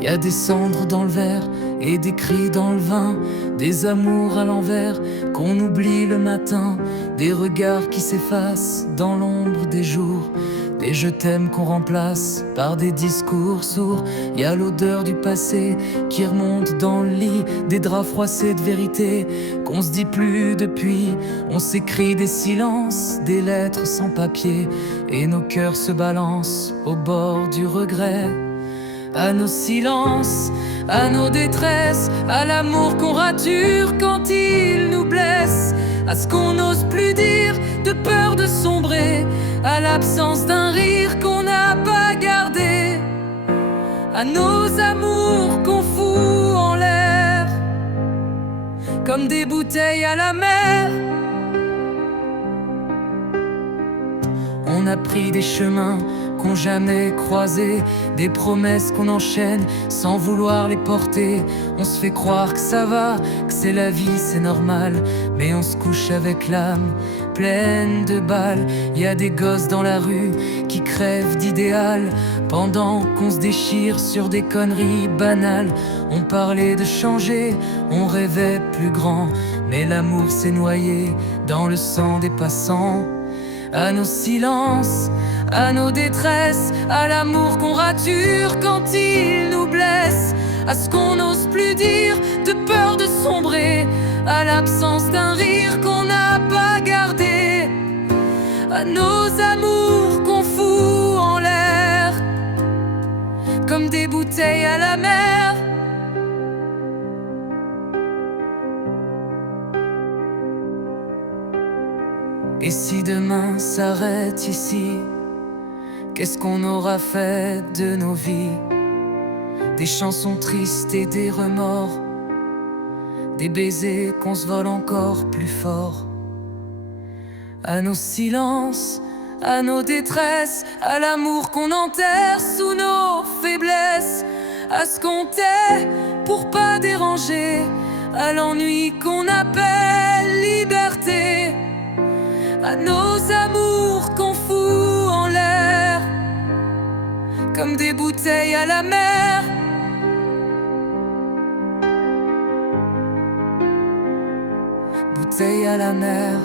Y a des cendres dans le verre et des cris dans le vin, des amours à l'envers qu'on oublie le matin, des regards qui s'effacent dans l'ombre des jours, des je t'aime qu'on remplace par des discours sourds. Y a l'odeur du passé qui remonte dans le lit, des draps froissés de vérité qu'on se dit plus depuis. On s'écrit des silences, des lettres sans papier, et nos cœurs se balancent au bord du regret. À nos silences, à nos détresses, à l'amour qu'on rature quand il nous blesse, à ce qu'on n'ose plus dire de peur de sombrer, à l'absence d'un rire qu'on n'a pas gardé, à nos amours qu'on fout en l'air comme des bouteilles à la mer. On a pris des chemins qu'on jamais croisés, des promesses qu'on enchaîne sans vouloir les porter. On se fait croire que ça va, que c'est la vie, c'est normal, mais on se couche avec l'âme pleine de balles. Y a des gosses dans la rue qui crèvent d'idéal pendant qu'on se déchire sur des conneries banales. On parlait de changer, on rêvait plus grand, mais l'amour s'est noyé dans le sang des passants. À nos silences, à nos détresses, à l'amour qu'on rature quand il nous blesse, à ce qu'on n'ose plus dire de peur de sombrer, à l'absence d'un rire qu'on n'a pas gardé, à nos amours qu'on fout en l'air comme des bouteilles à la mer. Et si demain s'arrête ici, qu'est-ce qu'on aura fait de nos vies? Des chansons tristes et des remords, des baisers qu'on se vole encore plus fort. À nos silences, à nos détresses, à l'amour qu'on enterre sous nos faiblesses, à ce qu'on tait pour pas déranger, à l'ennui qu'on appelle liberté, à nos amours qu'on fout en l'air comme des bouteilles à la mer. Bouteilles à la mer.